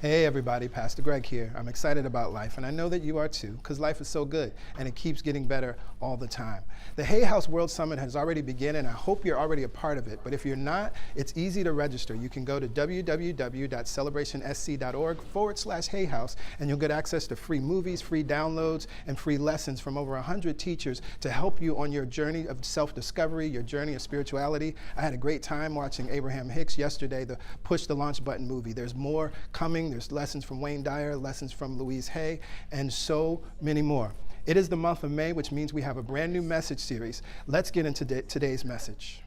Hey everybody, Pastor Greg here. I'm excited about life, and I know that you are too, because life is so good, and it keeps getting better all the time. The Hay House World Summit has already begun, and I hope you're already a part of it, but if you're not, it's easy to register. You can go to www.celebrationsc.org/Hay House, and you'll get access to free movies, free downloads, and free lessons from over 100 teachers to help you on your journey of self-discovery, your journey of spirituality. I had a great time watching Abraham Hicks yesterday, the Push the Launch Button movie. There's more coming. There's lessons from Wayne Dyer, lessons from Louise Hay, and so many more. It is the month of May, which means we have a brand new message series. Let's get into today's message.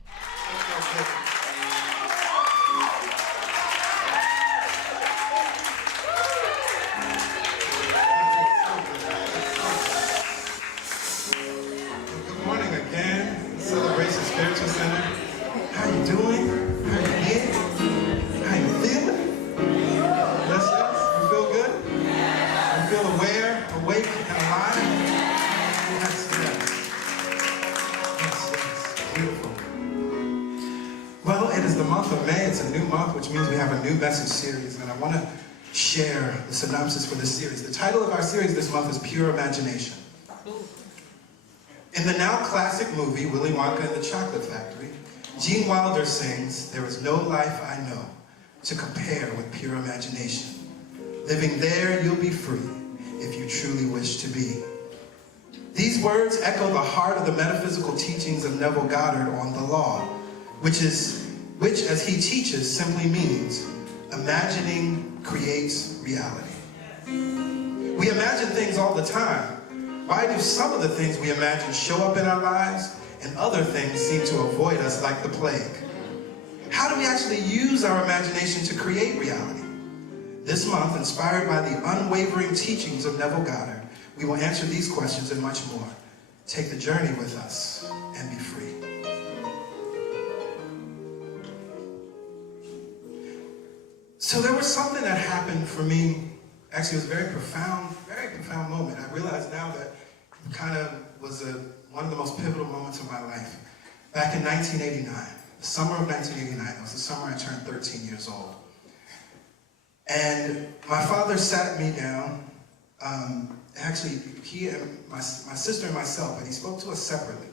Good morning again, Celebration Spiritual Center. How you doing? How you been? How you feeling? Yes, you feel good? You feel aware, awake, and alive? Yes. Beautiful. Well, it is the month of May. It's a new month, which means we have a new message series, and I want to share the synopsis for this series. The title of our series this month is Pure Imagination. In the now classic movie, Willy Wonka and the Chocolate Factory, Gene Wilder sings, "There is no life I know to compare with pure imagination. Living there, you'll be free if you truly wish to be." These words echo the heart of the metaphysical teachings of Neville Goddard on the law, which as he teaches simply means imagining creates reality. We imagine things all the time. Why do some of the things we imagine show up in our lives and other things seem to avoid us like the plague? How do we actually use our imagination to create reality? This month, inspired by the unwavering teachings of Neville Goddard, we will answer these questions and much more. Take the journey with us and be free. So there was something that happened for me. Actually, it was a very profound moment. I realize now that it kind of was one of the most pivotal moments of my life. Back in 1989, the summer of 1989, it was the summer I turned 13 years old. And my father sat me down, actually, he and my sister and myself, but he spoke to us separately.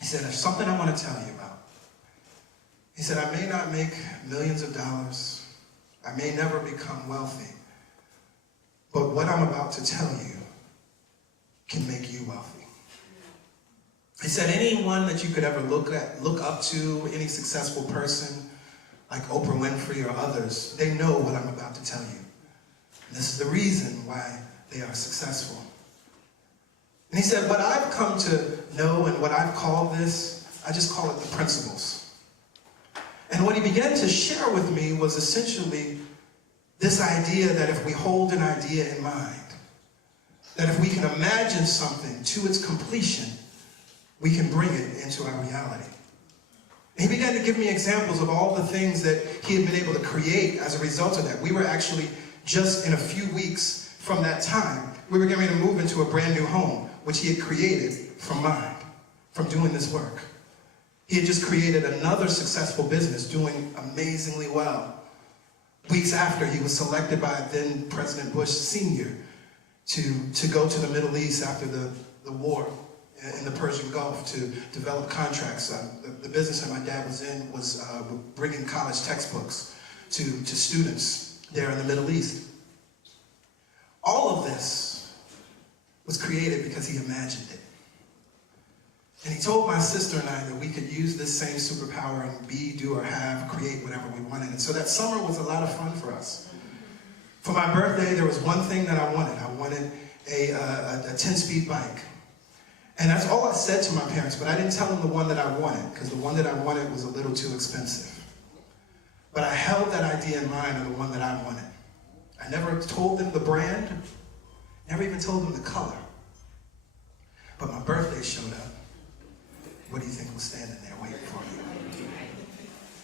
He said, "There's something I want to tell you about." He said, "I may not make millions of dollars. I may never become wealthy. But what I'm about to tell you can make you wealthy." He said, anyone that you could ever look up to, any successful person, like Oprah Winfrey or others, they know what I'm about to tell you. And this is the reason why they are successful. And he said, what I've come to know and what I've called this, I just call it the principles. And what he began to share with me was essentially this idea that if we hold an idea in mind, that if we can imagine something to its completion, we can bring it into our reality. And he began to give me examples of all the things that he had been able to create as a result of that. We were actually just in a few weeks from that time, we were getting ready to move into a brand new home, which he had created from mind, from doing this work. He had just created another successful business doing amazingly well. Weeks after, he was selected by then President Bush Sr. to go to the Middle East after the war in the Persian Gulf to develop contracts. The business that my dad was in was bringing college textbooks to students there in the Middle East. All of this was created because he imagined it. And he told my sister and I that we could use this same superpower and be, do, or have, create whatever we wanted. And so that summer was a lot of fun for us. For my birthday, there was one thing that I wanted. I wanted a 10-speed bike. And that's all I said to my parents, but I didn't tell them the one that I wanted, because the one that I wanted was a little too expensive. But I held that idea in mind of the one that I wanted. I never told them the brand, never even told them the color. But my birthday showed up. What do you think was standing there waiting for me?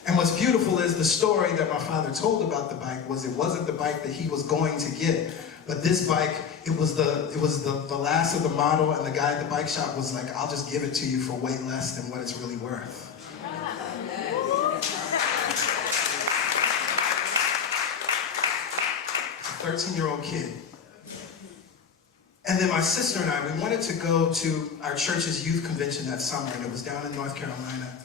And what's beautiful is the story that my father told about the bike was it wasn't the bike that he was going to get, but this bike, it was the last of the model, and the guy at the bike shop was like, "I'll just give it to you for way less than what it's really worth." 13-year-old kid. And then my sister and I, we wanted to go to our church's youth convention that summer, and it was down in North Carolina.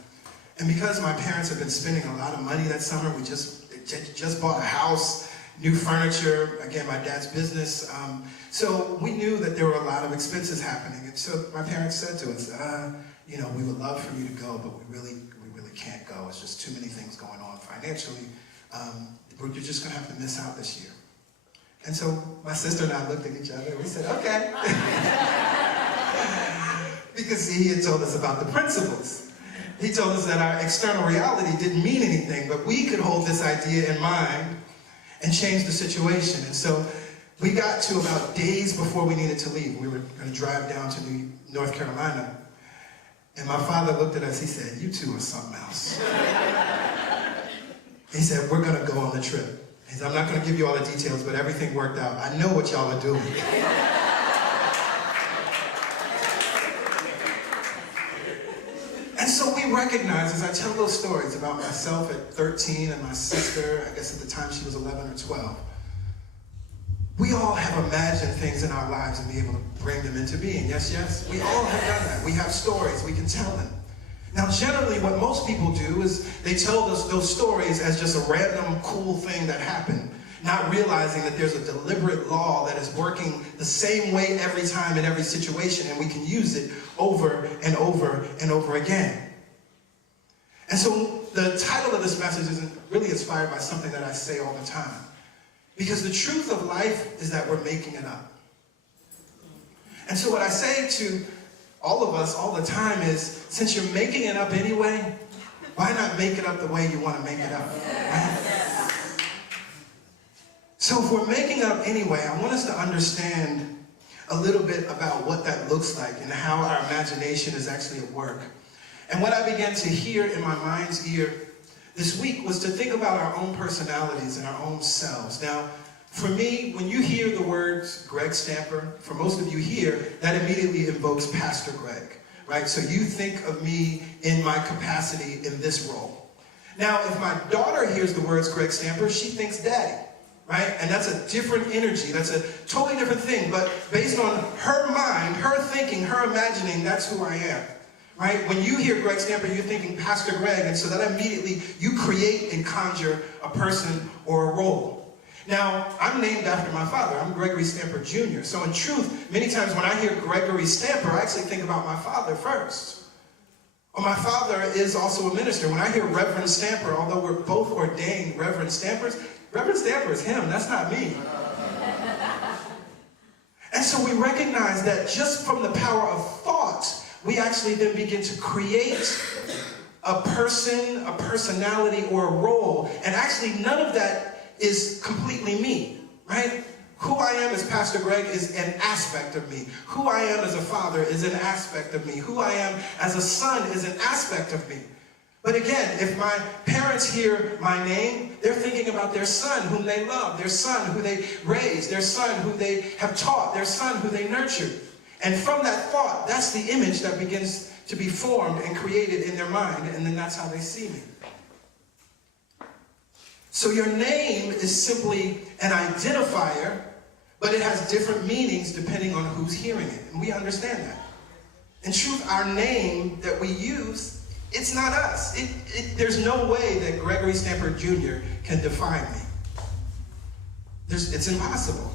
And because my parents had been spending a lot of money that summer, we just bought a house, new furniture, again, my dad's business. So we knew that there were a lot of expenses happening. And so my parents said to us, you know, we would love for you to go, but we really can't go. It's just too many things going on financially. You're just going to have to miss out this year. And so my sister and I looked at each other and we said, okay. Because he had told us about the principles. He told us that our external reality didn't mean anything, but we could hold this idea in mind and change the situation. And so we got to about days before we needed to leave. We were going to drive down to North Carolina. And my father looked at us, he said, you two are something else. He said, we're going to go on the trip. He said, I'm not going to give you all the details, but everything worked out. I know what y'all are doing. And so we recognize, as I tell those stories about myself at 13 and my sister, I guess at the time she was 11 or 12, we all have imagined things in our lives and be able to bring them into being. Yes, yes? We all have done that. We have stories. We can tell them. Now, generally, what most people do is they tell those stories as just a random cool thing that happened, not realizing that there's a deliberate law that is working the same way every time in every situation, and we can use it over and over and over again. And so the title of this message isn't really inspired by something that I say all the time. Because the truth of life is that we're making it up. And so what I say to all of us all the time is, since you're making it up anyway, why not make it up the way you want to make it up? Right? So if we're making it up anyway, I want us to understand a little bit about what that looks like and how our imagination is actually at work. And what I began to hear in my mind's ear this week was to think about our own personalities and our own selves. Now, for me, when you hear the words Greg Stamper, for most of you here, that immediately invokes Pastor Greg, right? So you think of me in my capacity in this role. Now, if my daughter hears the words Greg Stamper, she thinks daddy, right? And that's a different energy. That's a totally different thing. But based on her mind, her thinking, her imagining, that's who I am. Right? When you hear Greg Stamper, you're thinking Pastor Greg, and so that immediately you create and conjure a person or a role. Now, I'm named after my father. I'm Gregory Stamper Jr. So in truth, many times when I hear Gregory Stamper, I actually think about my father first. Well, my father is also a minister. When I hear Reverend Stamper, although we're both ordained Reverend Stampers, Reverend Stamper is him, that's not me. And so we recognize that just from the power of thought, we actually then begin to create a person, a personality, or a role. And actually, none of that is completely me, right? Who I am as Pastor Greg is an aspect of me. Who I am as a father is an aspect of me. Who I am as a son is an aspect of me. But again, if my parents hear my name, they're thinking about their son whom they love, their son who they raised, their son who they have taught, their son who they nurtured. And from that thought, that's the image that begins to be formed and created in their mind, and then that's how they see me. So your name is simply an identifier, but it has different meanings depending on who's hearing it, and we understand that. In truth, our name that we use, it's not us. There's no way that Gregory Stamper Jr. can define me. It's impossible.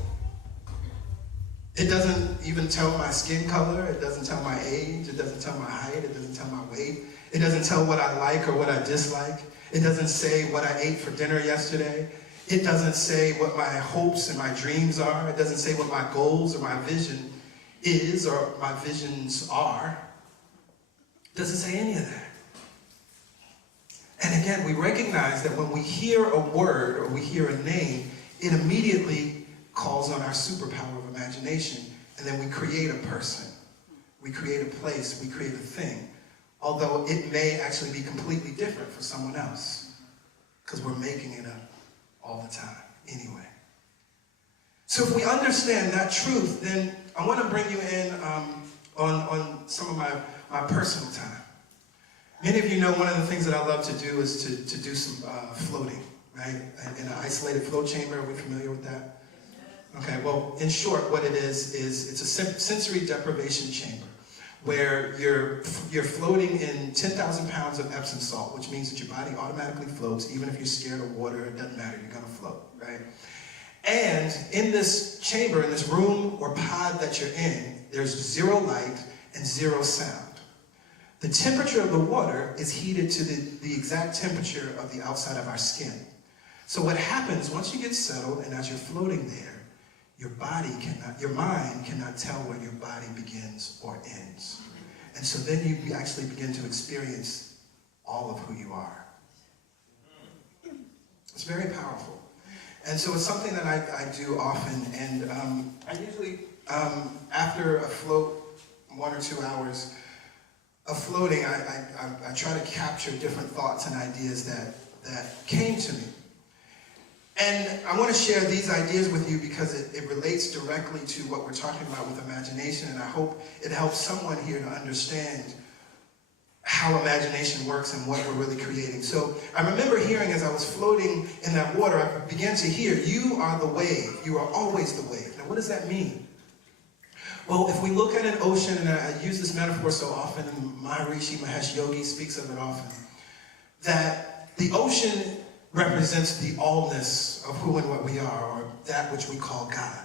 It doesn't even tell my skin color. It doesn't tell my age. It doesn't tell my height. It doesn't tell my weight. It doesn't tell what I like or what I dislike. It doesn't say what I ate for dinner yesterday. It doesn't say what my hopes and my dreams are. It doesn't say what my goals or my vision is or my visions are. It doesn't say any of that. And again, we recognize that when we hear a word or we hear a name, it immediately calls on our superpower of imagination, and then we create a person, we create a place, we create a thing, although it may actually be completely different for someone else, because we're making it up all the time anyway. So if we understand that truth, then I want to bring you in on some of my personal time. Many of you know one of the things that I love to do is to do some floating, right? In an isolated float chamber. Are we familiar with that? Okay, well, in short, what it is it's a sensory deprivation chamber where you're floating in 10,000 pounds of Epsom salt, which means that your body automatically floats. Even if you're scared of water, it doesn't matter, you're gonna float, right? And in this chamber, in this room or pod that you're in, there's 0 light and 0 sound. The temperature of the water is heated to the exact temperature of the outside of our skin. So what happens once you get settled and as you're floating there, your mind cannot tell where your body begins or ends. And so then you actually begin to experience all of who you are. It's very powerful. And so it's something that I do often. And I usually, after a float, 1 or 2 hours of floating, I try to capture different thoughts and ideas that came to me. And I want to share these ideas with you because it relates directly to what we're talking about with imagination, and I hope it helps someone here to understand how imagination works and what we're really creating. So I remember hearing as I was floating in that water, I began to hear, you are the wave, you are always the wave. Now what does that mean? Well, if we look at an ocean, and I use this metaphor so often, and Maharishi Mahesh Yogi speaks of it often, that the ocean represents the allness of who and what we are, or that which we call God.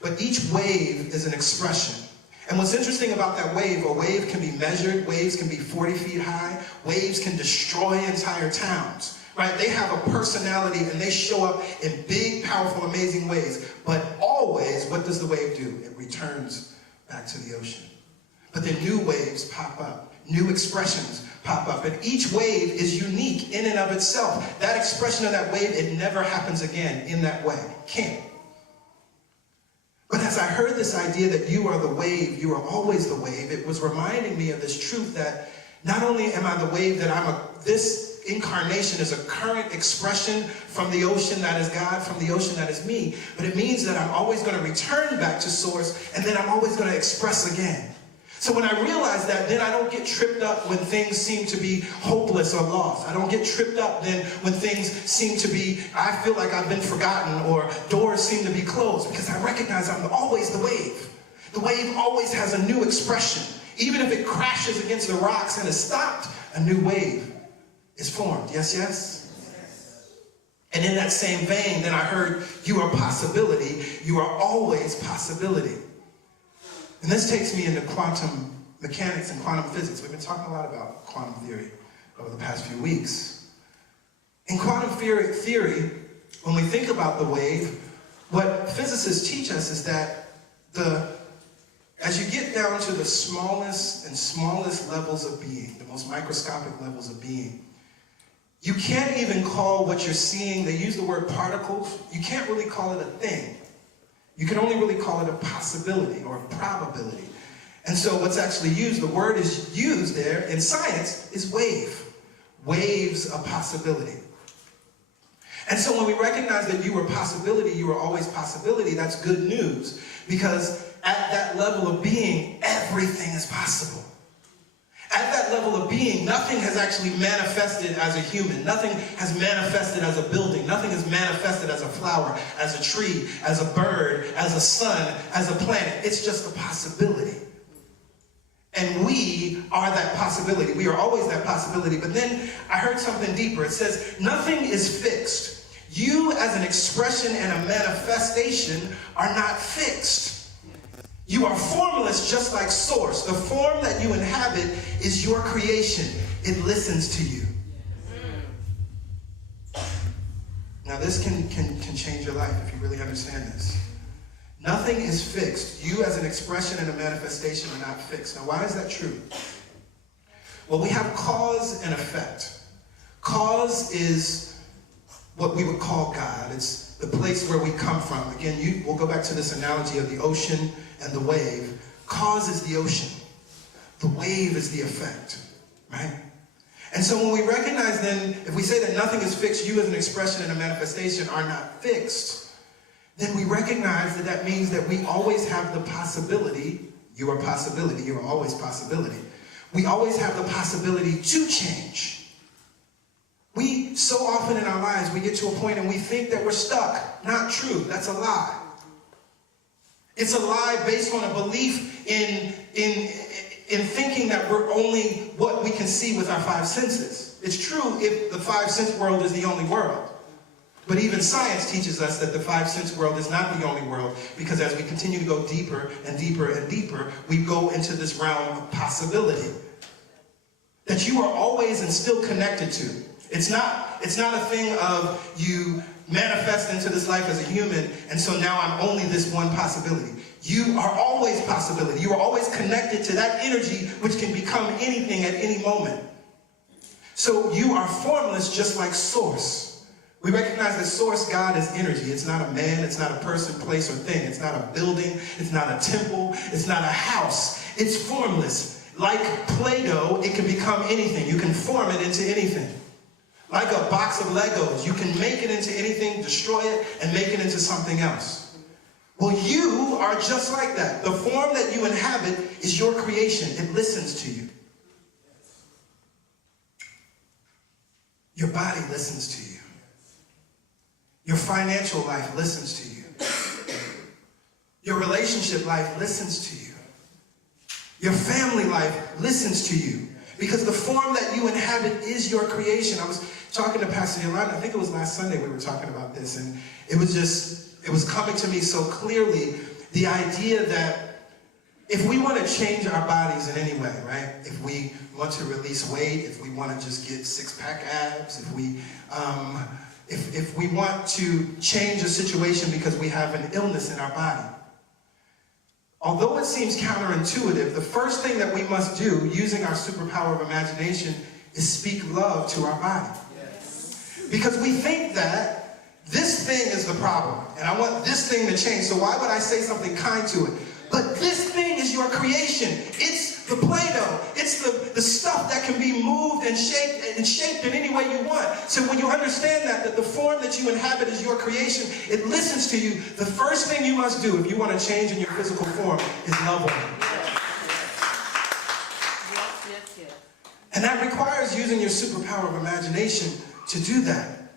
But each wave is an expression. And what's interesting about that wave, a wave can be measured, waves can be 40 feet high, waves can destroy entire towns, right? They have a personality and they show up in big, powerful, amazing ways. But always, what does the wave do? It returns back to the ocean. But then new waves pop up, new expressions pop up, and each wave is unique in and of itself. That expression of that wave, it never happens again in that way. Can't. But as I heard this idea that you are the wave, you are always the wave, it was reminding me of this truth that not only am I the wave, that this incarnation is a current expression from the ocean that is God, from the ocean that is me, but it means that I'm always going to return back to source, and then I'm always going to express again. So when I realize that, then I don't get tripped up when things seem to be hopeless or lost. I don't get tripped up then when things seem to be, I feel like I've been forgotten or doors seem to be closed, because I recognize I'm always the wave. The wave always has a new expression. Even if it crashes against the rocks and is stopped, a new wave is formed. Yes, yes? And in that same vein, then I heard, you are possibility. You are always possibility. And this takes me into quantum mechanics and quantum physics. We've been talking a lot about quantum theory over the past few weeks. In quantum theory, when we think about the wave, what physicists teach us is that as you get down to the smallest and smallest levels of being, the most microscopic levels of being, you can't even call what you're seeing, they use the word particles, you can't really call it a thing. You can only really call it a possibility or a probability. And so what's actually used, the word is used there in science, is wave. Waves of possibility. And so when we recognize that you are possibility, you are always possibility, that's good news. Because at that level of being, everything is possible. At that level of being, nothing has actually manifested as a human. Nothing has manifested as a building. Nothing has manifested as a flower, as a tree, as a bird, as a sun, as a planet. It's just a possibility. And we are that possibility. We are always that possibility. But then I heard something deeper. It says, nothing is fixed. You as an expression and a manifestation are not fixed. You are formless just like source. The form that you inhabit is your creation. It listens to you. Now this can change your life if you really understand this. Nothing is fixed. You as an expression and a manifestation are not fixed. Now why is that true? Well, we have cause and effect. Cause is what we would call God. It's the place where we come from. Again, we'll go back to this analogy of the ocean and the wave. Cause is the ocean. The wave is the effect, right? And so when we recognize then, if we say that nothing is fixed, you as an expression and a manifestation are not fixed, then we recognize that that means that we always have the possibility, you are possibility, you are always possibility. We always have the possibility to change. We, so often in our lives, we get to a point and we think that we're stuck. Not true. That's a lie. It's a lie based on a belief in thinking that we're only what we can see with our five senses. It's true if the five sense world is the only world. But even science teaches us that the five sense world is not the only world, because as we continue to go deeper and deeper and deeper, we go into this realm of possibility that you are always and still connected to. It's not a thing of you manifest into this life as a human, and so now I'm only this one possibility. You are always possibility. You are always connected to that energy which can become anything at any moment. So you are formless just like source. We recognize that source, God, is energy. It's not a man, it's not a person, place, or thing. It's not a building, it's not a temple, it's not a house. It's formless. Like Play-Doh, it can become anything. You can form it into anything. Like a box of Legos, you can make it into anything, destroy it, and make it into something else. Well, you are just like that. The form that you inhabit is your creation. It listens to you. Your body listens to you. Your financial life listens to you. Your relationship life listens to you. Your family life listens to you. Because the form that you inhabit is your creation. I was talking to Pastor Yolanda, I think it was last Sunday we were talking about this, and it was coming to me so clearly, the idea that if we want to change our bodies in any way, right? If we want to release weight, if we want to just get six-pack abs, if we want to change a situation because we have an illness in our body, although it seems counterintuitive, the first thing that we must do, using our superpower of imagination, is speak love to our body. Yes. Because we think that this thing is the problem, and I want this thing to change, so why would I say something kind to it? But this thing is your creation. It's the Play-Doh. It's the stuff that can be moved and shaped in any way you want. So when you understand that the form that you inhabit is your creation, it listens to you. The first thing you must do if you want to change in your physical form is love on it. Yes. And that requires using your superpower of imagination to do that.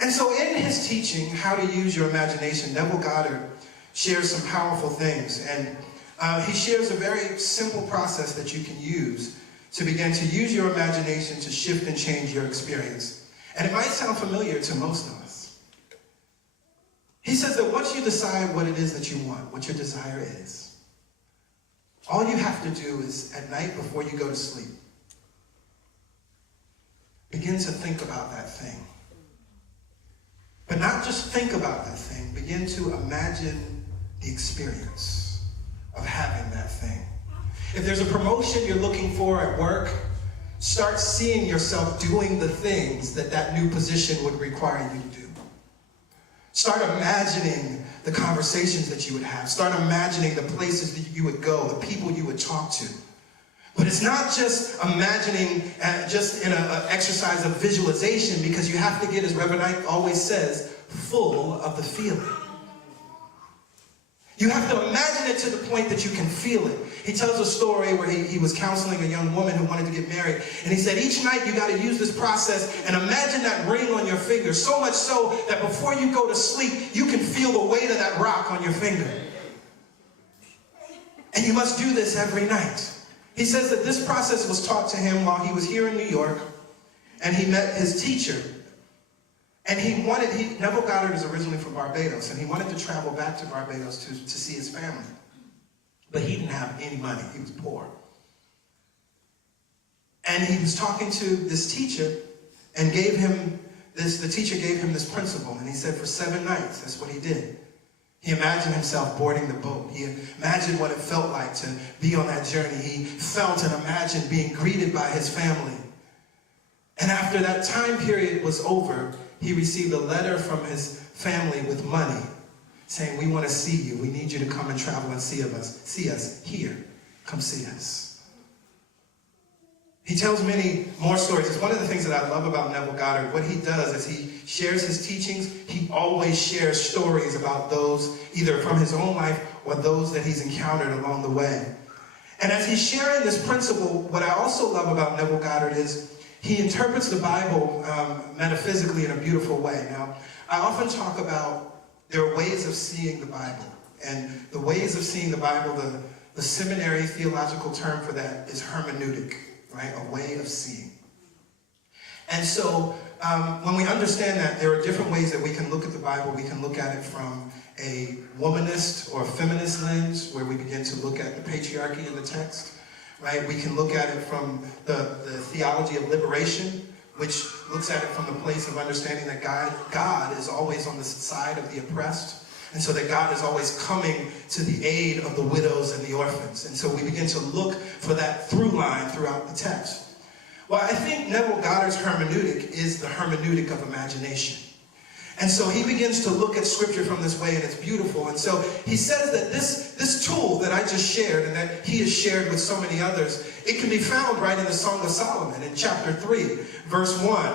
And so in his teaching, How to Use Your Imagination, Neville Goddard shares some powerful things. And he shares a very simple process that you can use to begin to use your imagination to shift and change your experience. And it might sound familiar to most of us. He says that once you decide what it is that you want, what your desire is, all you have to do is, at night before you go to sleep, begin to think about that thing. But not just think about that thing, begin to imagine the experience of having that thing. If there's a promotion you're looking for at work, start seeing yourself doing the things that new position would require you to do. Start imagining the conversations that you would have. Start imagining the places that you would go, the people you would talk to. But it's not just imagining just in an exercise of visualization, because you have to get, as Reverend Ike always says, full of the feeling. You have to imagine it to the point that you can feel it. He tells a story where he was counseling a young woman who wanted to get married. And he said, each night you got to use this process and imagine that ring on your finger, so much so that before you go to sleep, you can feel the weight of that rock on your finger. And you must do this every night. He says that this process was taught to him while he was here in New York, and he met his teacher. And Neville Goddard is originally from Barbados, and he wanted to travel back to Barbados to see his family. But he didn't have any money. He was poor. And he was talking to this teacher, and the teacher gave him this principle, and he said for 7 nights, that's what he did. He imagined himself boarding the boat. He imagined what it felt like to be on that journey. He felt and imagined being greeted by his family. And after that time period was over, he received a letter from his family with money saying, we want to see you. We need you to come and travel and see us here. Come see us. He tells many more stories. It's one of the things that I love about Neville Goddard. What he does is he shares his teachings. He always shares stories about those either from his own life or those that he's encountered along the way. And as he's sharing this principle, what I also love about Neville Goddard is he interprets the Bible metaphysically in a beautiful way. Now, I often talk about there are ways of seeing the Bible. And the ways of seeing the Bible, the seminary theological term for that is hermeneutic, right? A way of seeing. And so when we understand that, there are different ways that we can look at the Bible. We can look at it from a womanist or a feminist lens, where we begin to look at the patriarchy in the text, right? We can look at it from the theology of liberation, which looks at it from the place of understanding that God is always on the side of the oppressed, and so that God is always coming to the aid of the widows and the orphans. And so we begin to look for that through line throughout the text. Well, I think Neville Goddard's hermeneutic is the hermeneutic of imagination. And so he begins to look at Scripture from this way, and it's beautiful. And so he says that this tool that I just shared, and that he has shared with so many others, it can be found right in the Song of Solomon in chapter 3, verse 1.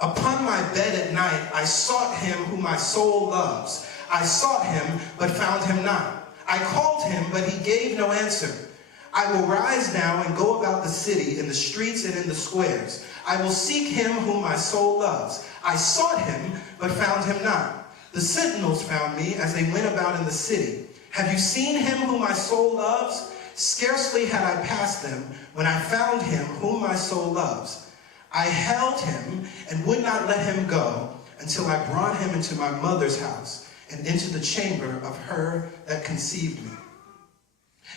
Upon my bed at night I sought him whom my soul loves. I sought him, but found him not. I called him, but he gave no answer. I will rise now and go about the city, in the streets and in the squares. I will seek him whom my soul loves. I sought him, but found him not. The sentinels found me as they went about in the city. Have you seen him whom my soul loves? Scarcely had I passed them when I found him whom my soul loves. I held him and would not let him go until I brought him into my mother's house and into the chamber of her that conceived me.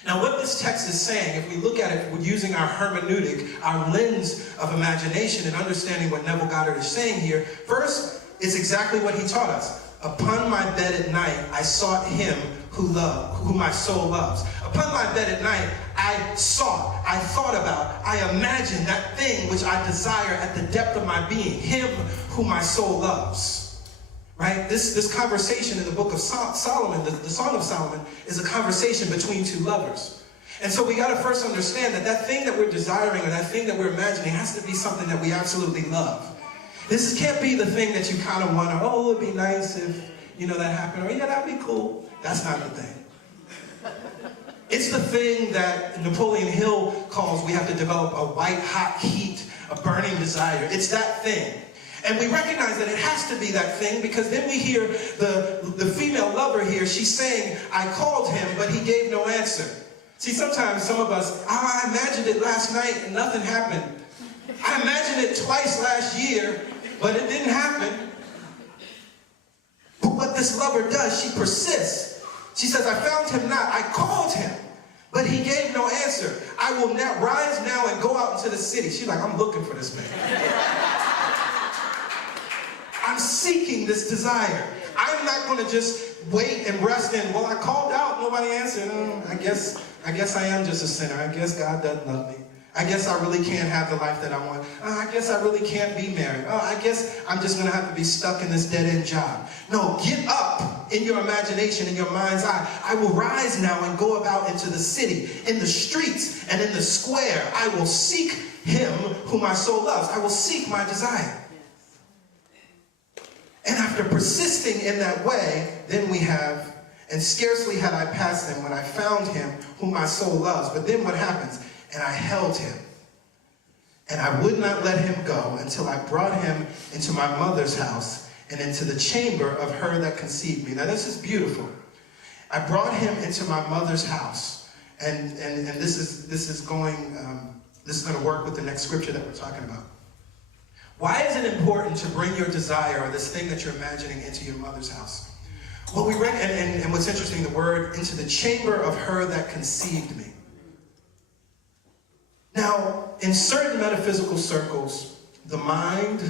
Now, what this text is saying, if we look at it using our hermeneutic, our lens of imagination and understanding what Neville Goddard is saying here, first, it's exactly what he taught us. Upon my bed at night, I sought him whom my soul loves. Upon my bed at night, I sought, I thought about, I imagined that thing which I desire at the depth of my being, him whom my soul loves. Right? This conversation in the book of Solomon, the Song of Solomon, is a conversation between two lovers. And so we got to first understand that that thing that we're desiring or that thing that we're imagining has to be something that we absolutely love. This can't be the thing that you kind of want to, oh, it'd be nice if, that happened, or yeah, that'd be cool. That's not the thing. It's the thing that Napoleon Hill calls, we have to develop a white-hot heat, a burning desire. It's that thing. And we recognize that it has to be that thing, because then we hear the female lover here, she's saying, I called him, but he gave no answer. See, sometimes some of us, I imagined it last night and nothing happened. I imagined it twice last year, but it didn't happen. But what this lover does, she persists. She says, I found him not. I called him, but he gave no answer. I will rise now and go out into the city. She's like, I'm looking for this man. I'm seeking this desire. I'm not going to just wait and rest in, well, I called out, nobody answered. I guess I am just a sinner. I guess God doesn't love me. I guess I really can't have the life that I want. I guess I really can't be married. I guess I'm just going to have to be stuck in this dead-end job. No, get up in your imagination, in your mind's eye. I will rise now and go about into the city, in the streets and in the square. I will seek him whom my soul loves. I will seek my desire. And after persisting in that way, then we have, and scarcely had I passed them when I found him whom my soul loves. But then what happens? And I held him, and I would not let him go until I brought him into my mother's house and into the chamber of her that conceived me. Now this is beautiful. I brought him into my mother's house, and this is going to work with the next scripture that we're talking about. Why is it important to bring your desire, or this thing that you're imagining, into your mother's house? Well, and what's interesting, the word, into the chamber of her that conceived me. Now, in certain metaphysical circles, the mind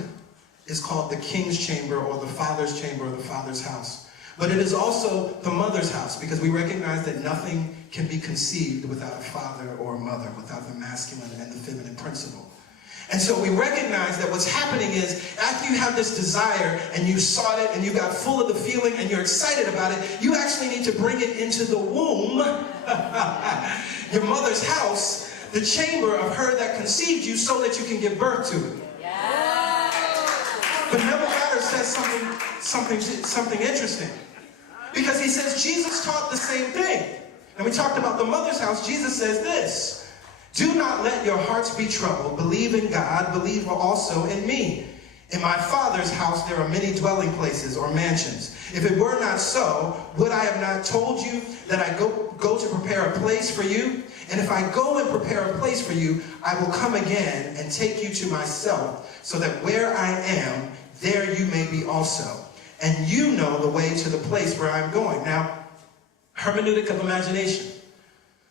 is called the king's chamber, or the father's chamber, or the father's house. But it is also the mother's house, because we recognize that nothing can be conceived without a father or a mother, without the masculine and the feminine principle. And so we recognize that what's happening is, after you have this desire and you sought it and you got full of the feeling and you're excited about it, you actually need to bring it into the womb, your mother's house, the chamber of her that conceived you, so that you can give birth to it. Yeah. But Neville Goddard says something interesting, because he says Jesus taught the same thing. And we talked about the mother's house. Jesus says this: do not let your hearts be troubled. Believe in God, believe also in me. In my Father's house there are many dwelling places or mansions. If it were not so, would I have not told you that I go to prepare a place for you? And if I go and prepare a place for you, I will come again and take you to myself, so that where I am, there you may be also. And you know the way to the place where I'm going. Now, hermeneutic of imagination.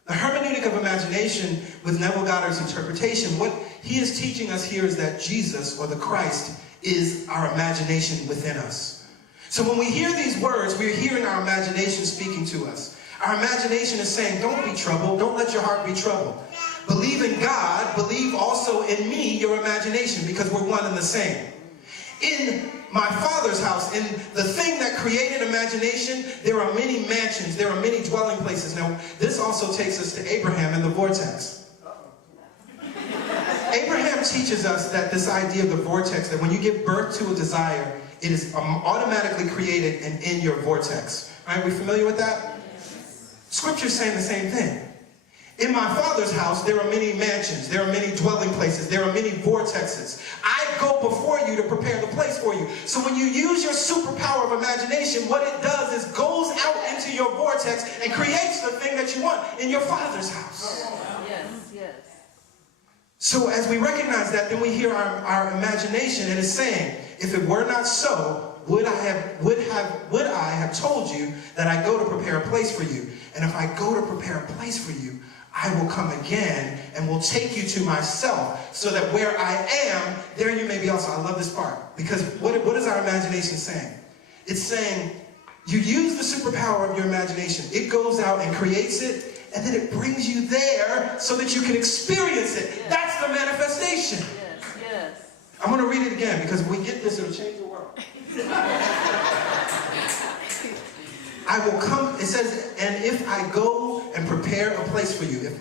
The hermeneutic of imagination with Neville Goddard's interpretation, what he is teaching us here is that Jesus, or the Christ, is our imagination within us. So when we hear these words, we're hearing our imagination speaking to us. Our imagination is saying, don't be troubled. Don't let your heart be troubled. Believe in God. Believe also in me, your imagination, because we're one and the same. In my Father's house, in the thing that created imagination, there are many mansions. There are many dwelling places. Now, this also takes us to Abraham and the vortex. Abraham teaches us that this idea of the vortex, that when you give birth to a desire, it is automatically created and in your vortex. Are we familiar with that? Scripture's saying the same thing. In my Father's house, there are many mansions. There are many dwelling places. There are many vortexes. I go before you to prepare the place for you. So when you use your superpower of imagination, what it does is goes out into your vortex and creates the thing that you want in your Father's house. Yes, yes. So as we recognize that, then we hear our imagination, and it's saying, if it were not so, would I have told you that I go to prepare a place for you? And if I go to prepare a place for you, I will come again and will take you to myself, so that where I am, there you may be also. I love this part, because what is our imagination saying? It's saying, you use the superpower of your imagination. It goes out and creates it, and then it brings you there so that you can experience it. Yes. That's the manifestation. Yes, yes. I'm going to read it again, because if we get this, it'll change the world. I will come, it says, and if I go and prepare a place for you, if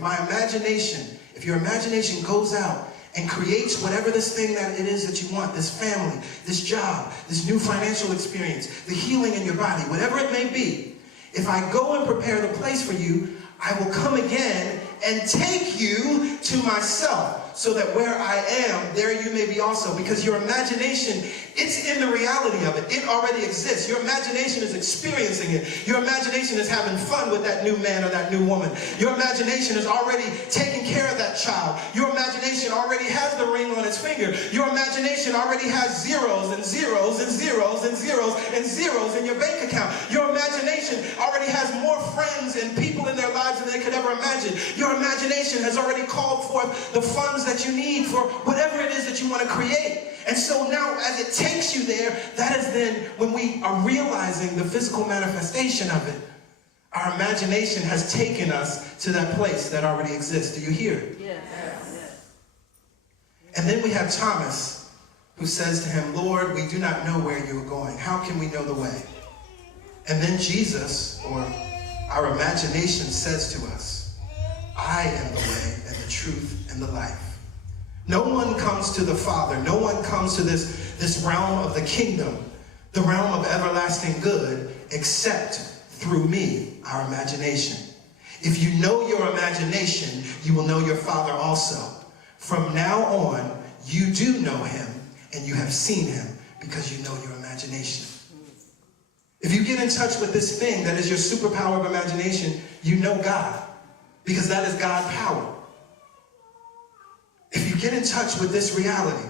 your imagination goes out and creates whatever this thing that it is that you want, this family, this job, this new financial experience, the healing in your body, whatever it may be, if I go and prepare the place for you, I will come again and take you to myself, so that where I am, there you may be also. Because your imagination, it's in the reality of it. It already exists. Your imagination is experiencing it. Your imagination is having fun with that new man or that new woman. Your imagination is already taking care of that child. Your imagination already has the ring on its finger. Your imagination already has zeros and zeros and zeros and zeros and zeros in your bank account. Your imagination already has more friends and people in their lives than they could ever imagine. Your imagination has already called forth the funds that you need for whatever it is that you want to create. And so now, as it takes you there, that is then when we are realizing the physical manifestation of it. Our imagination has taken us to that place that already exists. Do you hear it? Yes, yes. And then we have Thomas, who says to him, Lord, we do not know where you are going. How can we know the way? And then Jesus, or our imagination, says to us, I am the way and the truth and the life. No one comes to the Father. No one comes to this realm of the kingdom, the realm of everlasting good, except through me, our imagination. If you know your imagination, you will know your Father also. From now on, you do know him, and you have seen him, because you know your imagination. If you get in touch with this thing that is your superpower of imagination, you know God, because that is God's power. If you get in touch with this reality,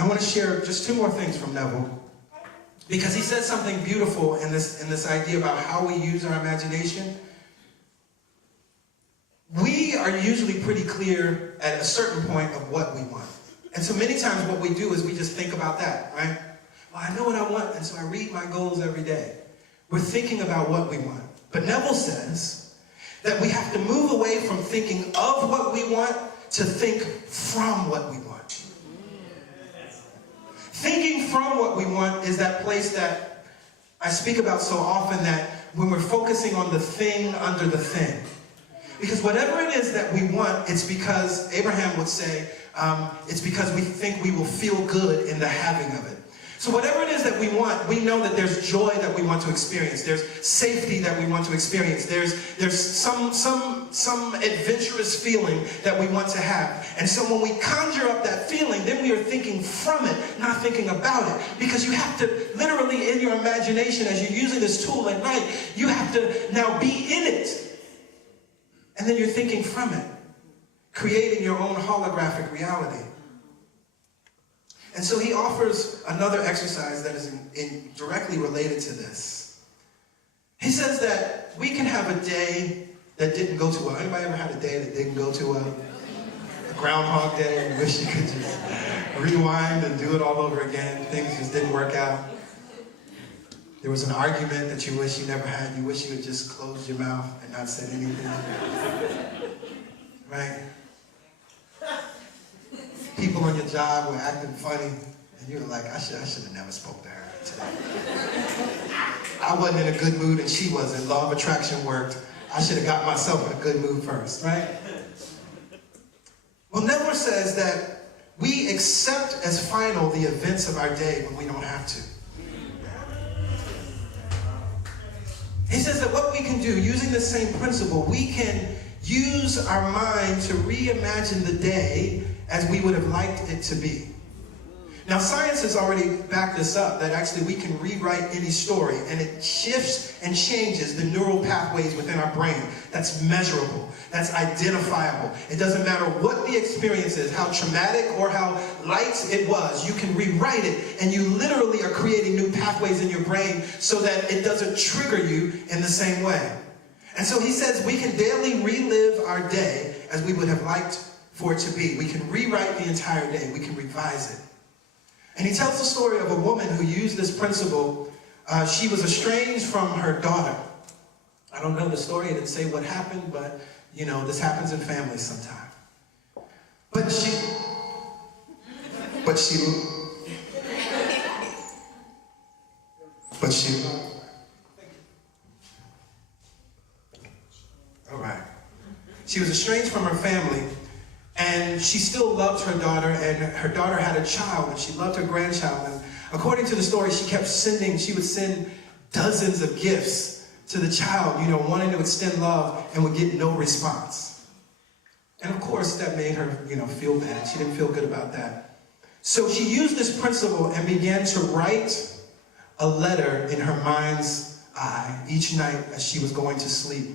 I want to share just two more things from Neville, because he said something beautiful in this idea about how we use our imagination. We are usually pretty clear at a certain point of what we want. And so many times what we do is we just think about that, right? Well, I know what I want, and so I read my goals every day. We're thinking about what we want. But Neville says that we have to move away from thinking of what we want to think from what we want. Thinking from what we want is that place that I speak about so often, that when we're focusing on the thing under the thing. Because whatever it is that we want, it's because, Abraham would say, it's because we think we will feel good in the having of it. So whatever it is that we want, we know that there's joy that we want to experience. There's safety that we want to experience. There's some adventurous feeling that we want to have. And so when we conjure up that feeling, then we literally are thinking from it, not thinking about it. Because you have to literally, in your imagination, as you're using this tool at night, you have to now be in it. And then you're thinking from it, creating your own holographic reality. And so he offers another exercise that is directly related to this. He says that we can have a day that didn't go too well. Anybody ever had a day that didn't go too well? A Groundhog Day, and you wish you could just rewind and do it all over again. Things just didn't work out. There was an argument that you wish you never had. You wish you had just closed your mouth and not said anything. Right? People on your job were acting funny, and you were like, I should have never spoke to her today. I wasn't in a good mood, and she wasn't. Law of attraction worked. I should have got myself in a good mood first, right? Well, Neville says that we accept as final the events of our day when we don't have to. He says that what we can do, using the same principle, we can use our mind to reimagine the day as we would have liked it to be. Now, science has already backed this up, that actually we can rewrite any story, and it shifts and changes the neural pathways within our brain. That's measurable. That's identifiable. It doesn't matter what the experience is, how traumatic or how light it was, you can rewrite it, and you literally are creating new pathways in your brain so that it doesn't trigger you in the same way. And so he says we can daily relive our day as we would have liked for it to be. We can rewrite the entire day. We can revise it. And he tells the story of a woman who used this principle. She was estranged from her daughter. I don't know the story. It didn't say what happened, but, you know, this happens in families sometimes. But she, all right. She was estranged from her family, and she still loved her daughter, and her daughter had a child, and she loved her grandchild. And according to the story, she would send dozens of gifts to the child, you know, wanting to extend love, and would get no response. And of course, that made her, you know, feel bad. She didn't feel good about that. So she used this principle and began to write a letter in her mind's eye each night as she was going to sleep.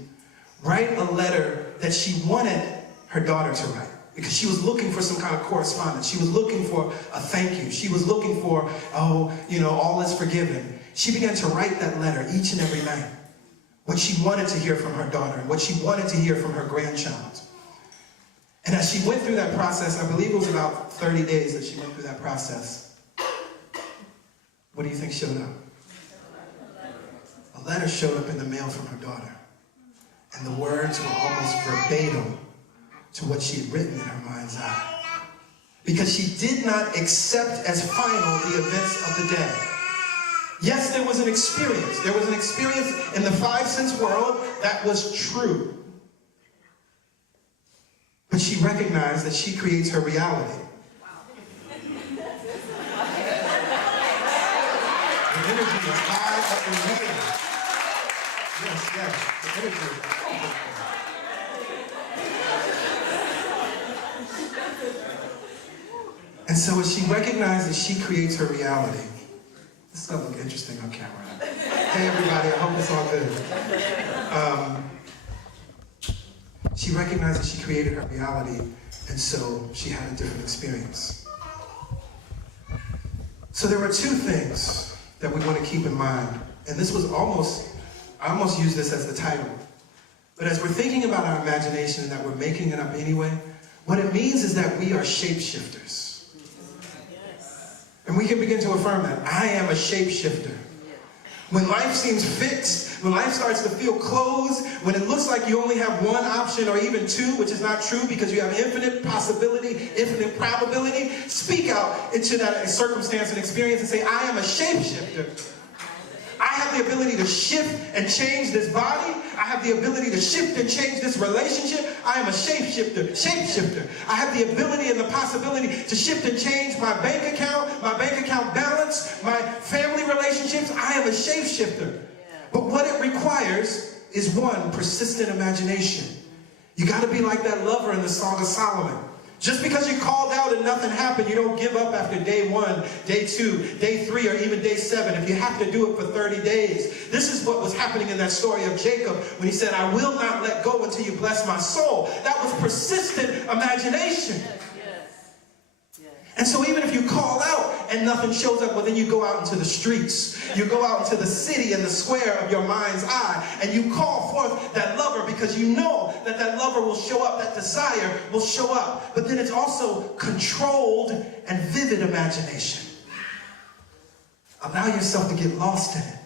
Write a letter that she wanted her daughter to write, because she was looking for some kind of correspondence. She was looking for a thank you. She was looking for, oh, you know, all is forgiven. She began to write that letter each and every night, what she wanted to hear from her daughter, and what she wanted to hear from her grandchild. And as she went through that process, I believe it was about 30 days that she went through that process, what do you think showed up? A letter showed up in the mail from her daughter. And the words were almost verbatim to what she had written in her mind's eye. Because she did not accept as final the events of the day. Yes, there was an experience. There was an experience in the five-sense world that was true. But she recognized that she creates her reality. The energy is high up in here. Yes, the energy is high. And so as she recognized that she creates her reality, this doesn't look interesting on camera. Hey everybody, I hope it's all good. She recognized that she created her reality, and so she had a different experience. So there were two things that we want to keep in mind, and this was I almost used this as the title. But as we're thinking about our imagination and that we're making it up anyway, what it means is that we are shapeshifters. And we can begin to affirm that. I am a shapeshifter. When life seems fixed, when life starts to feel closed, when it looks like you only have one option or even two, which is not true because you have infinite possibility, infinite probability, speak out into that circumstance and experience and say, I am a shapeshifter. I have the ability to shift and change this body. I have the ability to shift and change this relationship. I am a shapeshifter. I have the ability and the possibility to shift and change my bank account balance, my family relationships. I am a shapeshifter. But what it requires is one, persistent imagination. You got to be like that lover in the Song of Solomon. Just because you called out and nothing happened, you don't give up after day 1, day 2, day 3, or even day 7. If you have to do it for 30 days. This is what was happening in that story of Jacob when he said, I will not let go until you bless my soul. That was persistent imagination. And so even if you call out and nothing shows up, well, then you go out into the streets. You go out into the city and the square of your mind's eye, and you call forth that lover because you know that that lover will show up, that desire will show up. But then it's also controlled and vivid imagination. Allow yourself to get lost in it.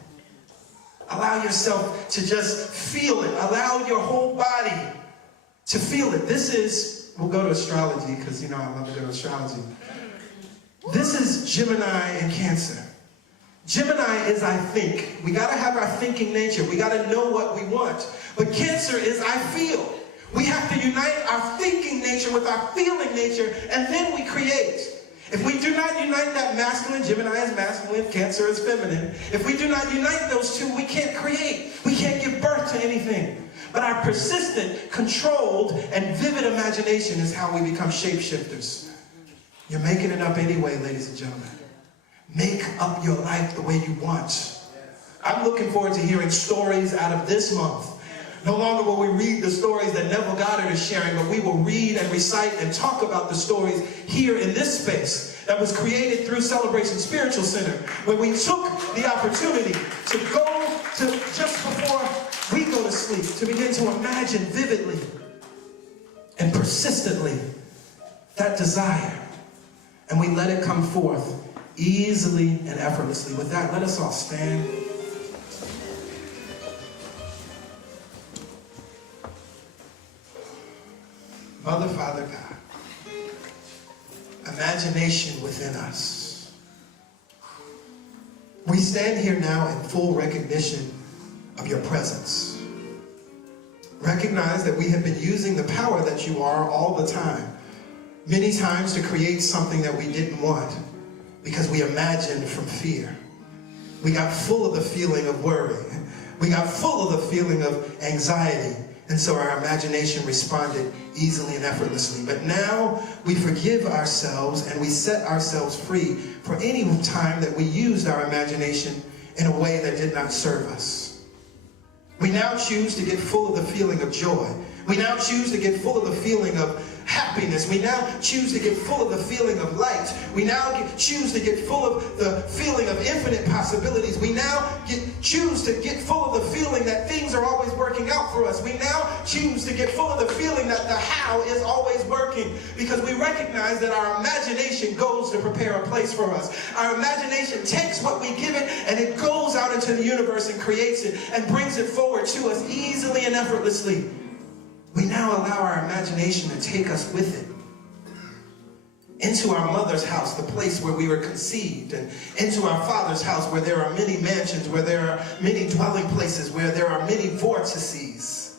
Allow yourself to just feel it. Allow your whole body to feel it. This is, we'll go to astrology because, you know, I love to go to astrology. This is Gemini and Cancer. Gemini is I think. We got to have our thinking nature. We got to know what we want. But Cancer is I feel. We have to unite our thinking nature with our feeling nature, and then we create. If we do not unite that masculine, Gemini is masculine, Cancer is feminine. If we do not unite those two, we can't create. We can't give birth to anything. But our persistent, controlled, and vivid imagination is how we become shapeshifters. You're making it up anyway, ladies and gentlemen. Make up your life the way you want. I'm looking forward to hearing stories out of this month. No longer will we read the stories that Neville Goddard is sharing, but we will read and recite and talk about the stories here in this space that was created through Celebration Spiritual Center, where we took the opportunity to go to, just before we go to sleep, to begin to imagine vividly and persistently that desire. And we let it come forth easily and effortlessly. With that, let us all stand. Mother, Father, God, imagination within us. We stand here now in full recognition of your presence. Recognize that we have been using the power that you are all the time. Many times to create something that we didn't want because we imagined from fear. We got full of the feeling of worry. We got full of the feeling of anxiety. And so our imagination responded easily and effortlessly. But now we forgive ourselves and we set ourselves free for any time that we used our imagination in a way that did not serve us. We now choose to get full of the feeling of joy. We now choose to get full of the feeling of happiness. We now choose to get full of the feeling of light. We now choose to get full of the feeling of infinite possibilities. We now choose to get full of the feeling that things are always working out for us. We now choose to get full of the feeling that the how is always working, because we recognize that our imagination goes to prepare a place for us. Our imagination takes what we give it and it goes out into the universe and creates it and brings it forward to us easily and effortlessly. We now allow our imagination to take us with it into our mother's house, the place where we were conceived, and into our father's house where there are many mansions, where there are many dwelling places, where there are many vortices.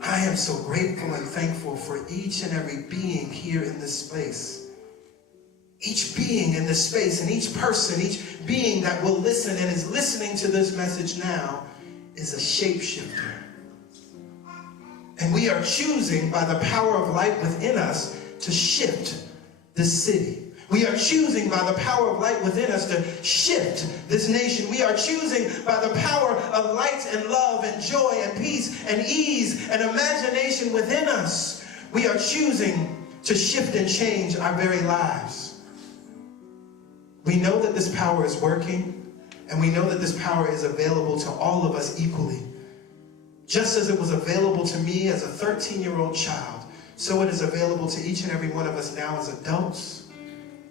I am so grateful and thankful for each and every being here in this space. Each being in this space and each person, each being that will listen and is listening to this message now is a shapeshifter. And we are choosing by the power of light within us to shift this city. We are choosing by the power of light within us to shift this nation. We are choosing by the power of light and love and joy and peace and ease and imagination within us. We are choosing to shift and change our very lives. We know that this power is working, and we know that this power is available to all of us equally. Just as it was available to me as a 13-year-old child, so it is available to each and every one of us now as adults,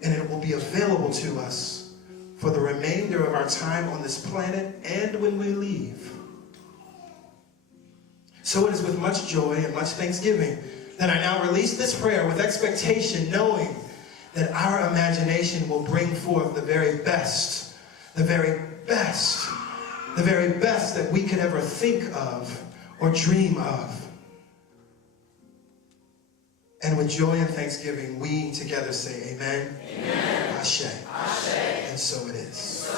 and it will be available to us for the remainder of our time on this planet and when we leave. So it is with much joy and much thanksgiving that I now release this prayer with expectation, knowing that our imagination will bring forth the very best, the very best, the very best that we could ever think of or dream of. And with joy and thanksgiving, we together say amen. Amen. Ashe. Ashe. And so it is.